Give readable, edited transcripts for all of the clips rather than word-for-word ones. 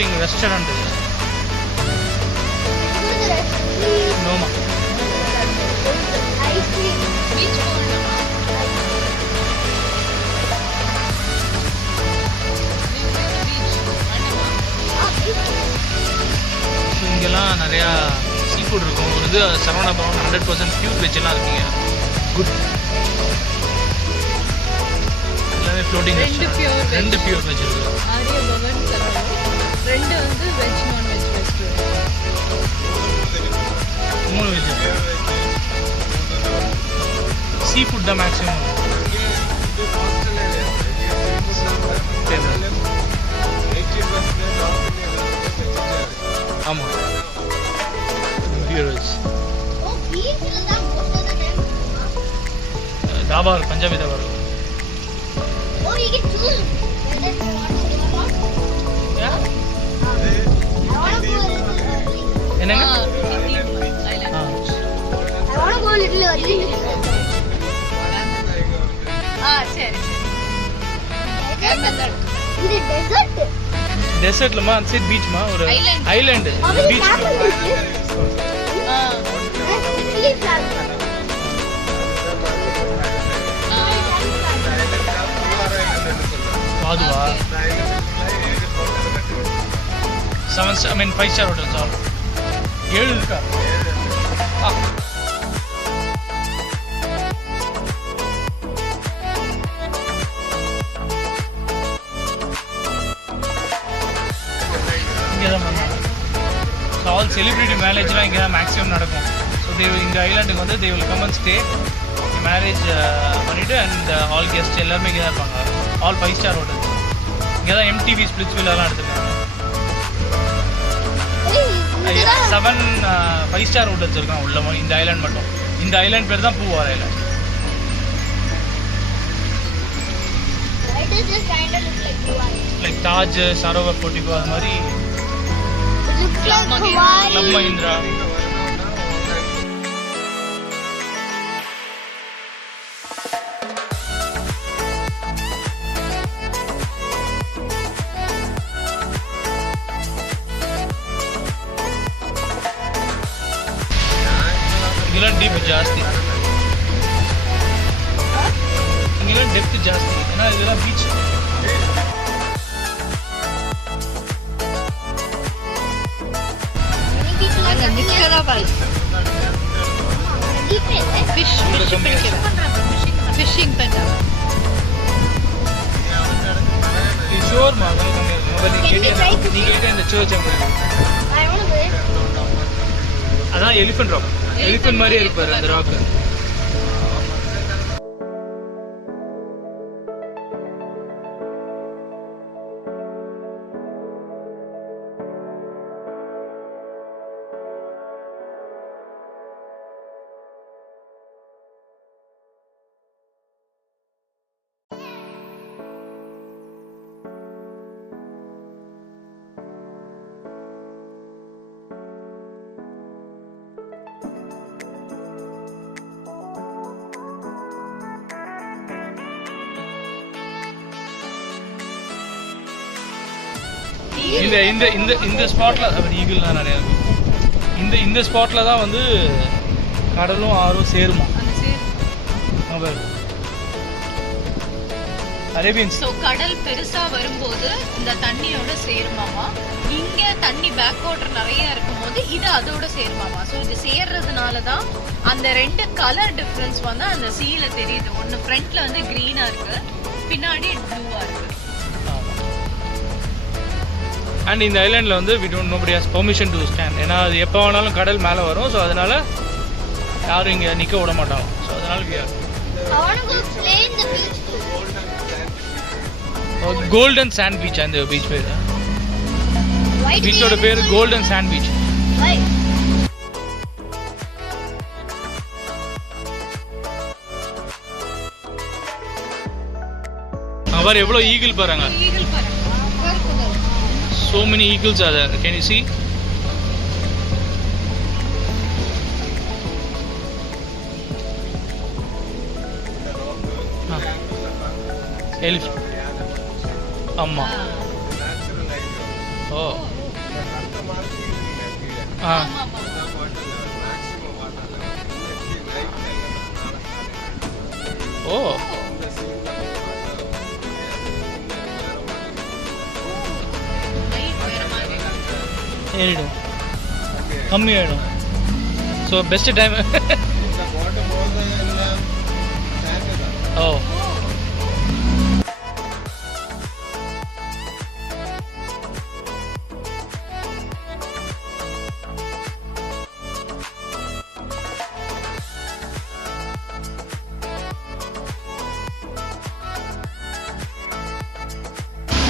floating restaurant இது. நோமா beach போகணுமா? இங்கெல்லாம் நிறையா சீ ஃபுட் இருக்கும். ஒரு இது சரவணபவன் 100% பியூர் வெஜ் எல்லாம் இருக்குங்க. குட். எல்லாமே ஃப்ளோட்டிங் ரெண்டு பியூர் வெஜ் இருக்குது. ஆரியபவன் சரவணம். 2 வந்து veg non veg restaurant. 3 veg. Seafood தான் மேக்ஸிமம். ஆமாம் பியூர் வெஜ். தாபா பஞ்சாபி தாபா இருக்கும். என்னங்க? டெசர்ட்லமா அந்த சைடு பீச்மா ஒரு ஐலாண்டு பீச். அதுவா 5 ஸ்டார் ஹோட்டல் சார் 7 இருக்கா? இங்கே தான் பண்ணாங்க. ஸோ ஆல் செலிப்ரிட்டி மேரேஜ்லாம் இங்கே தான் மேக்ஸிமம் நடக்கும். ஸோ இந்த ஐலாண்டுக்கு வந்து தே will come and stay marriage பண்ணிவிட்டு அண்ட் ஆல் கெஸ்ட் எல்லாருமே இங்கே தான் இருப்பாங்க. All 5 star hotel. இங்கே தான் MTV ஸ்பிளிட்ஸ் வில்லாலாம் எடுத்துருக்காங்க. 7 5 ஸ்டார் ஹோட்டல்ஸ் இருக்காங்க உள்ள இந்த ஐலாண்ட் மட்டும். இந்த ஐலாண்ட் பேர் தான் பூவார் ஐலாண்ட். லைக் தாஜ், சரோவர் போர்ட்டிகோ அது மாதிரி. கிளப் மஹிந்திரா. இங்கெல்லாம் டீப் ஜாஸ்தி. இங்கெல்லாம் டெப்த் ஜாஸ்தி. ஏன்னா இதெல்லாம் பீச். ஃபிஷிங் பண்ணுறாங்க. ஷோர்மா நீங்க இந்த சர்ச் அதான் எலிஃபென்ட் ராக். எலிஃபென்ட் மாதிரியே இருப்பாரு அந்த ராக். இந்த இந்த இந்த இந்த ஸ்பாட்ல ஈகிள்லாம் நிறையா இருக்கும். இந்த ஸ்பாட்ல தான் வந்து கடலும் ஆறும் சேருமா. அரேபியன். ஸோ கடல் பெருசா வரும்போது இந்த தண்ணியோட சேருமாமா. இங்க தண்ணி பேக் வாட்டர் நிறைய இருக்கும்போது இது அதோட சேருமாமா. ஸோ இது சேர்றதுனால தான் அந்த 2 கலர் டிஃப்ரென்ஸ் வந்து அந்த சீல தெரியுது. ஒன்று ஃப்ரண்ட்ல வந்து கிரீனா இருக்கு, பின்னாடி ப்ளூவா இருக்கு. அண்ட் இந்த ஐலாண்டில் வந்து nobody has permission to stand. ஏன்னா அது எப்போ வேணாலும் கடல் மேலே வரும். ஸோ அதனால யாரும் இங்கே நிற்க விட மாட்டாங்க. ஸோ அதனால கோல்டன் சாண்ட் பீச். அந்த பீச் பேர் பீச்சோட பேர் கோல்டன் சாண்ட் பீச். அவர் எவ்வளோ ஈகிள் பாருங்க. So many eagles are there. Can you see? Elephant. Amma. Oh. ஆ ஆமா ஆமா ஓ லைட் வேற மாதிரி ஏறிடும் கம்மியாயிடும் ஸோ பெஸ்ட் டைம் ஓ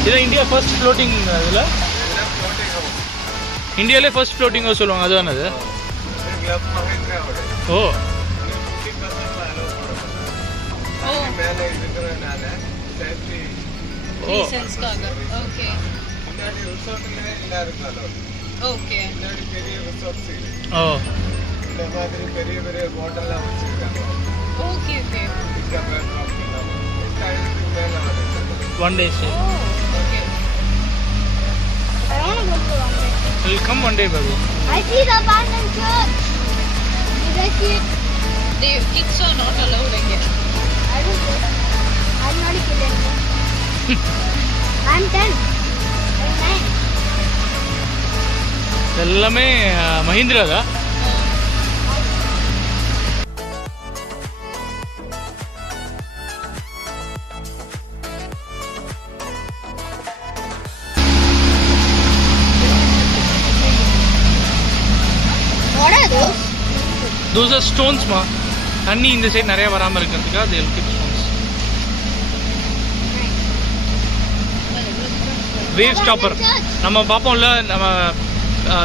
இதான் இந்தியா ஃபர்ஸ்ட் ஃப்ளோட்டிங் இதில் இந்தியாவிலே ஃபர்ஸ்ட் ஃப்ளோட்டிங் ஹவுஸ் சொல்லுவாங்க அதுதானே அது ஓ ஓ ரீசன்ஸ்க்காக ஓகே ஓகே ஓ இந்த மாதிரி பெரிய பெரிய ஹோட்டல்லாம் வச்சிருக்காங்க okay okay one day stay okay I want to go to one day. Will come one day Babu I see the abandoned church. Did I see it? the kids are not allowed இங்க I don't know. I'm not a kid anymore. I'm 10. I'm 9. எல்லாமே மஹிந்திரா தான் What are those? Those are ஸ்டோன்ஸ்மா தண்ணி இந்த side நிறைய வராமல் இருக்கிறதுக்காக அது எல்கிப் ஸ்டோன்ஸ் வேவ் ஸ்டாப்பர் நம்ம பார்ப்போம்ல நம்ம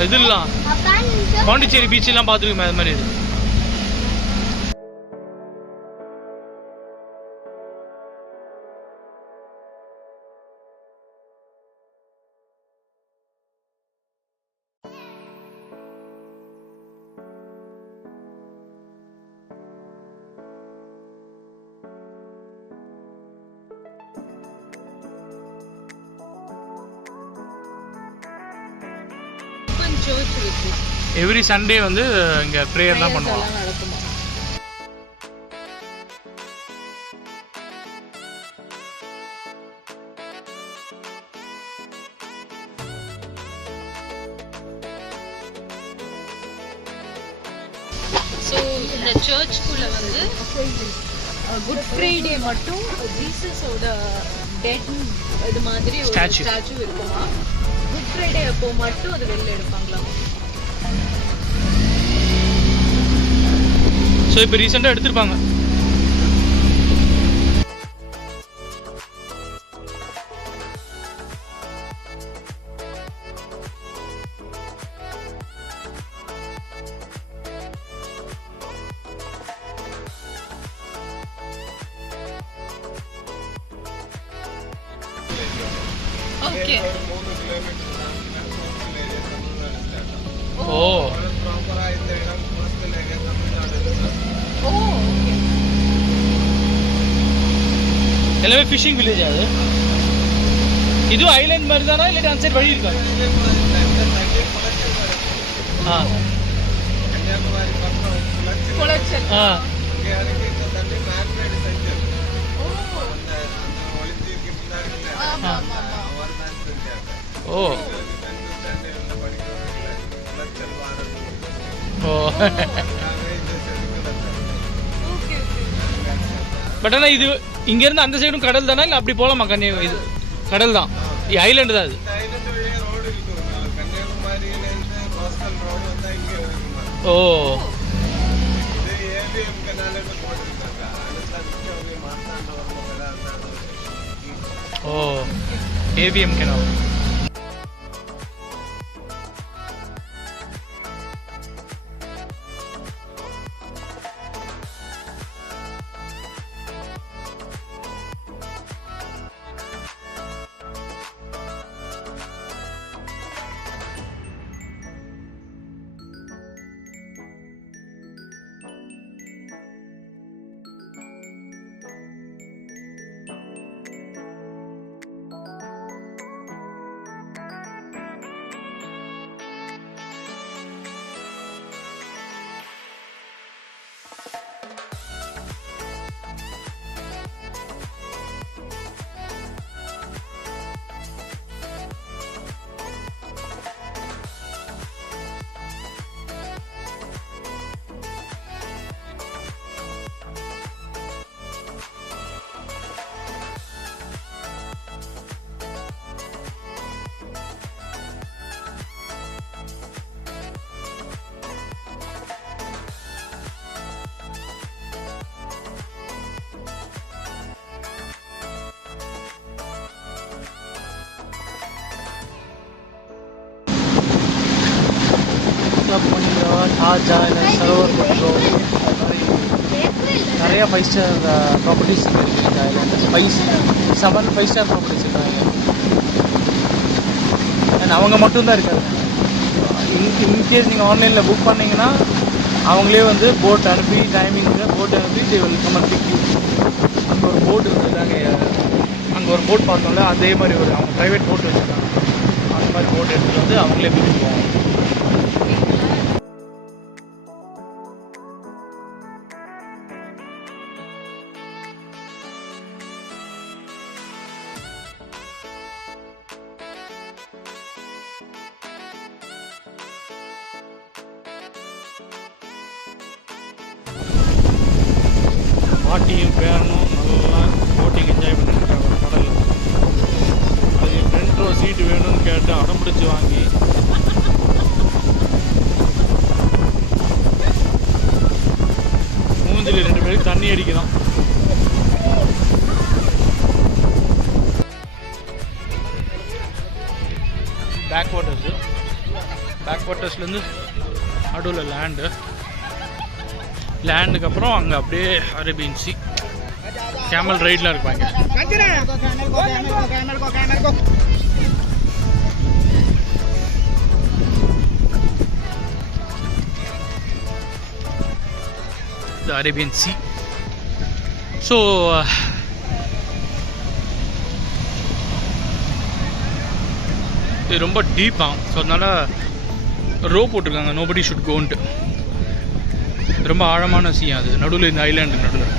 இதெல்லாம் Abandoned church. பாண்டிச்சேரி பீச்செல்லாம் பார்த்துருக்கோமே அது மாதிரி இது ஓப்பன் சர்ச் இருக்கு எவ்ரி சண்டே வந்து இங்கே ப்ரேயர் தான் பண்ணுவாங்க எல்லாம் நடக்குமா ஸோ இந்த சர்ச்சுக்குள்ள வந்து குட் ஃப்ரைடே மட்டும் ஜீசஸோட டெட் இது மாதிரி ஒரு Statue. ஸ்டாச்சு இருக்குமா குட் ஃப்ரைடே அப்போ மட்டும் அது வெளில எடுப்பாங்களாம் ஸோ இப்போ ரீசெண்டாக எடுத்திருப்பாங்க okay 3 kilometre coastal area Tamil Nadu start ஓ ப்ராப்பரா இந்த இடம் கோஸ்டல் ஏரியா தமிழ்நாடு ஓ ஓகே எல்லாமே ஃபிஷிங் வில்லேஜ் அது இதுவும் ஐலாண்ட் மாதிரி தானா இல்லை அந்த சைடு வழி இருக்கா ஆ கன்னியாகுமரி பக்கம் குளச்சல் குளச்சல் ஆ இங்க இறங்கி இந்த தண்ணி மேக்னேட் செஞ்சது ஓ அந்த அந்த ஒளிஞ்சிக்கு முன்னாடி ஆமா ஆமா ஆமா அவர் தான் செஞ்சாங்க ஓ ஸ்டாண்டர்ட்ல படிக்கிறவங்க குளச்சல் வாரம் ஓ இந்த செதுக்கல ஓகே ஓகே பட் ஆனால் இது இங்கேருந்து அந்த சைடும் கடல் தானே இல்லை அப்படி போகலாமா இது கடல் தான் ஐலாண்டு தான் இது இந்த ஐலண்ட் வழியா ரோடு இருக்கு கன்னியாகுமரியில இருந்து கோஸ்டல் ரோடு வந்தா இங்க இருக்குமா ஓ இது ஏவிஎம் கனால போட்டுருக்காங்க அதுதான் அவங்க மாத்தாண்ட வரும்போது அந்த ஓ ஏவிஎம் கெனால் பண்ணிக்கிறவா ஷார்ஜா இல்லை சரோவர் போட்டோ அது மாதிரி நிறையா 5 ஸ்டார் ப்ராப்பர்ட்டிஸ் இருக்குது இந்த ஐலாண்டு. 7 5 ஸ்டார் ப்ராப்பர்ட்டிஸ் இருக்காங்க. அண்ட் அவங்க மட்டும்தான் இருக்காங்க. இன்கேஸ் நீங்கள் ஆன்லைனில் புக் பண்ணிங்கன்னா அவங்களே வந்து போட் அனுப்பி டைமிங்கில் போட் அனுப்பி they will come and pick you. அங்கே ஒரு போட் இருந்ததுதாங்க, அங்கே ஒரு போட் பார்த்தோம்ல அதே மாதிரி ஒரு அவங்க ப்ரைவேட் போட் வச்சுருக்காங்க. அந்த மாதிரி போட் எடுத்துகிட்டு வந்து அவங்களே பிக் போவாங்க. பாட்டியும் பேரனும் நல்லா போட்டிங் என்ஜாய் பண்ணிட்டுருக்காங்க கடலில். அது ஃப்ரண்ட் ரோ சீட்டு வேணும்னு கேட்டு அடம் பிடிச்சி வாங்கி மூஞ்சில் 2 பேருக்கு தண்ணி அடிக்குதான். பேக் வாட்டர்ஸ்லேருந்து நடுவில் லேண்டுக்கு அப்புறம் அங்கே அப்படியே அரேபியன் சி கேமல் ரைட்லாம் இருப்பாங்க. த அரேபியன் சி. ஸோ இது ரொம்ப டீப்பாக, ஸோ அதனால ரோ போட்டிருக்காங்க நோபடி ஷுட் கோன்ட்டு. ரொம்ப ஆழமான சீ அது நடுவில், இந்த ஐலாண்டு நடுவில்.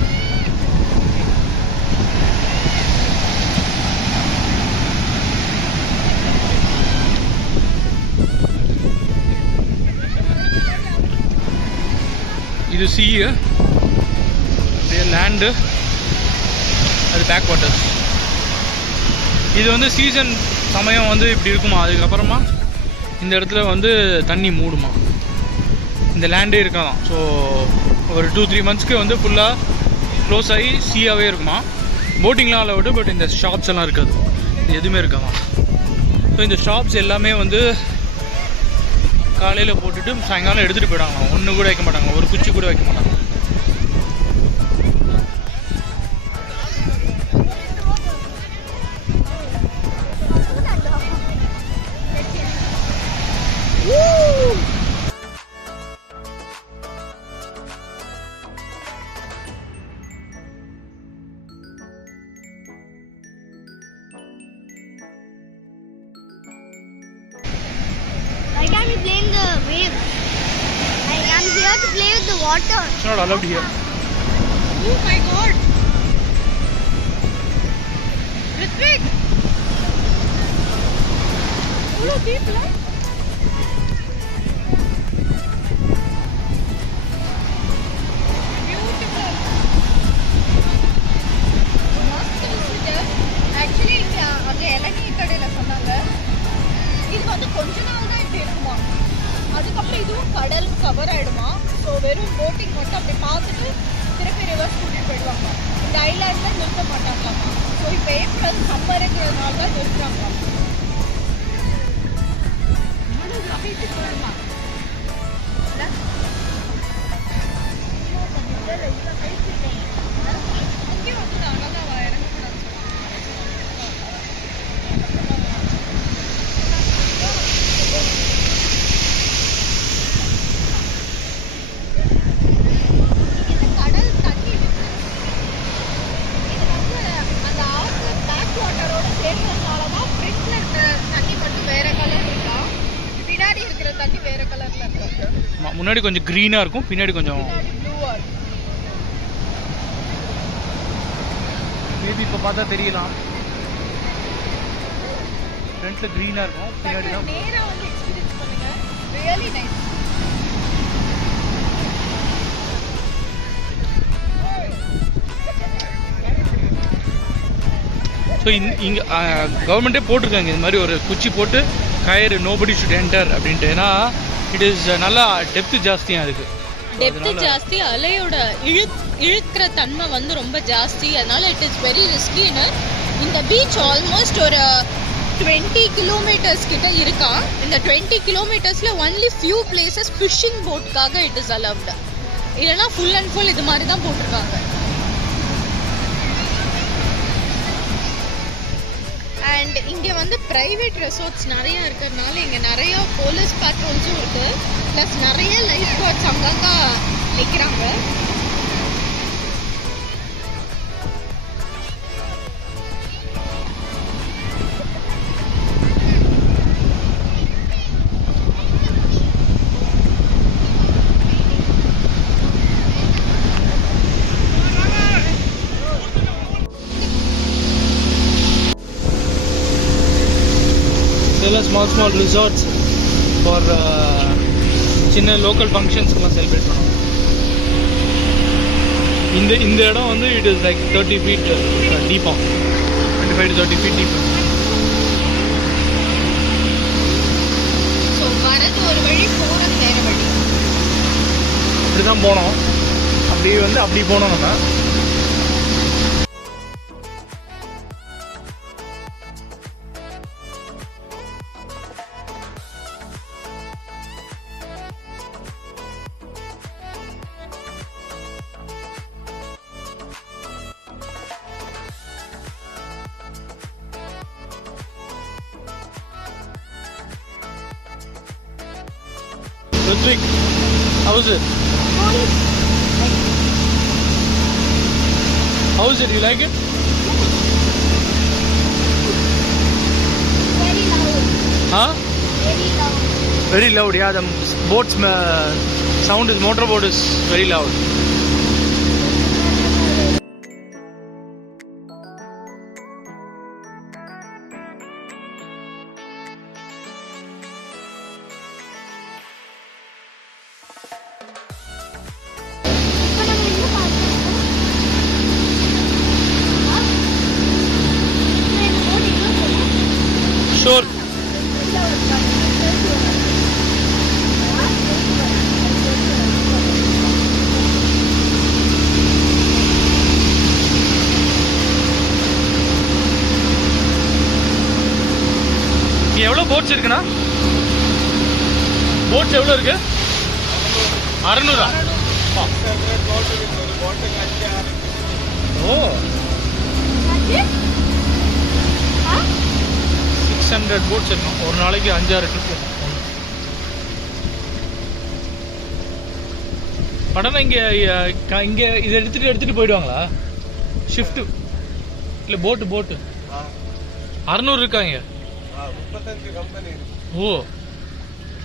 இது சீ, அப்படியே லேண்டு, அது பேக் வாட்டர்ஸ். இது வந்து சீசன் சமயம் வந்து இப்படி இருக்குமா, அதுக்கப்புறமா இந்த இடத்துல வந்து தண்ணி மூடுமா, இந்த லேண்டே இருக்காதான். ஸோ ஒரு 2-3 மந்த்ஸ்க்கு வந்து ஃபுல்லாக க்ளோஸ் ஆகி சீயாகவே இருக்குமா. போட்டிங்லாம் அலவுடு, பட் இந்த ஷாப்ஸ் எல்லாம் இருக்காது, இது எதுவுமே இருக்காதான். ஸோ இந்த ஷாப்ஸ் எல்லாமே வந்து காலையில் போட்டுட்டு சாயங்காலம் எடுத்துகிட்டு போயிடுவாங்க. ஒன்று கூட வைக்க மாட்டாங்க, ஒரு குச்சி கூட வைக்க மாட்டாங்க. Why can't we play in the waves? I am here to play with the water. It's not allowed here. Oh my god. Ritvik. Hello people. Beautiful. Must visit. Actually அங்க இளநீ கடையில சொன்னாங்க இது வந்து கொஞ்ச நாள் தான் இப்படி இருக்குமா, அதுக்கப்புறம் இதுவும் கடல் கவர் ஆயிடுமா. ஸோ வெறும் போட்டிங் மட்டும் அப்படி பார்த்துட்டு திருப்பி ரிவர்ஸ் கூட்டிட்டு போயிடுவாங்க. இந்த ஐலாண்ட்ல நிறுத்த மாட்டாங்களாமா. ஸோ இப்போ ஏப்ரல் சம்மருங்கிறதுனால தான் நிறுத்துறாங்களாம். இங்கே வந்து அழகா இறங்கக்கூடாது. கடல் தண்ணி இது வந்து அந்த ஆற்று பேக் வாட்டரோட சேர்ந்ததுனாலதான் ஃப்ரண்ட்ல இருக்கிற தண்ணி மட்டும் வேற கலர் இருக்கா, பின்னாடி இருக்கிற தண்ணி வேற கலர்ல இருக்கு. முன்னாடி கொஞ்சம் க்ரீனாக இருக்கும், பின்னாடி கொஞ்சம் ப்ளூவா இருக்கும். மேபி இப்போ பார்த்தா தெரியலாம். ஃப்ரண்ட்டில் க்ரீனாக இருக்கும், பின்னாடி தான். நேரா வந்து எக்ஸ்பீரியன்ஸ் பண்ணுங்க, ரியலி நைஸ். ஸோ இங்கே கவர்மெண்ட்டே போட்டிருக்காங்க இது மாதிரி ஒரு குச்சி போட்டு கயிறு நோபடி ஷுட் என்டர் அப்படின்ட்டு. ஏன்னா இட் இஸ் நல்லா டெப்த்து ஜாஸ்தியாக அதுக்கு. டெப்த் ஜாஸ்தி, அலையோட இழுக்கிற தன்மை வந்து ரொம்ப ஜாஸ்தி, அதனால இட் இஸ் வெரி ரிஸ்கின்னு. இந்த பீச் ஆல்மோஸ்ட் ஒரு 20 kilometers கிட்ட இருக்கா. இந்த 20 kilometersல only few places fishing boatகாக it is allowed. இல்லனா full and full இது மாதிரி தான் போட்டுருக்காங்க. அண்ட் இங்கே வந்து ப்ரைவேட் ரெசார்ட்ஸ் நிறைய இருக்கிறதுனால இங்கே நிறைய போலீஸ் பேட்ரோல்ஸும் இருக்குது. ப்ளஸ் நிறைய லைஃப் கார்ட்ஸ் அங்கங்கே நிற்கிறாங்க. small resorts for சின்ன லோக்கல் ஃபங்க்ஷன்ஸ்க்குலாம் செலிப்ரேட் பண்ணுவோம். இந்த இடம் வந்து இட் இஸ் லைக் 30 feet டீப்பாக, 25 to 30 feet டீப்பாக. ஸோ வரது ஒரு வழி, போகிறது வேறு வழி. அப்படி தான் போனோம். அப்படி போனோம் நம்ம. Ritwik, how is it? How is it? You like it? Very loud. Huh? Very loud. Very loud, yeah. The boat's sound is, motor boat is very loud. Sure. எவ்வளோ போட்ஸ் இருக்குண்ணா? போட்ஸ் எவ்வளோ இருக்கு? 600. ஓ, 600 போட்ஸ் இருக்கும். ஒரு நாளைக்கு 5-6 trip இருக்கும். படம் இங்கே இதை எடுத்துட்டு போயிடுவாங்களா? ஷிஃப்ட்டு இல்லை போட்டு 600 இருக்காங்க. 35 கம்பெனி. ஓ,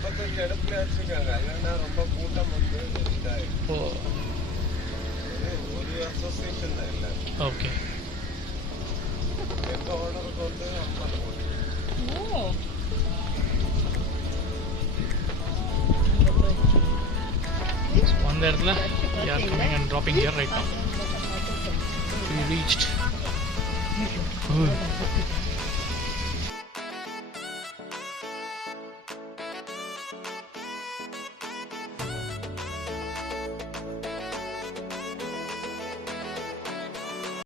35 இடத்துல வச்சிருக்காங்க. இல்லைன்னா ரொம்ப கூட்டம் வந்து ஓ, ஒரு அசோசியேஷன் தான் இல்லை. ஓகே. எங்கள் ஓனருக்கு வந்து 50 கோடி. அந்த இடத்துல we are coming and dropping here right now. We reached.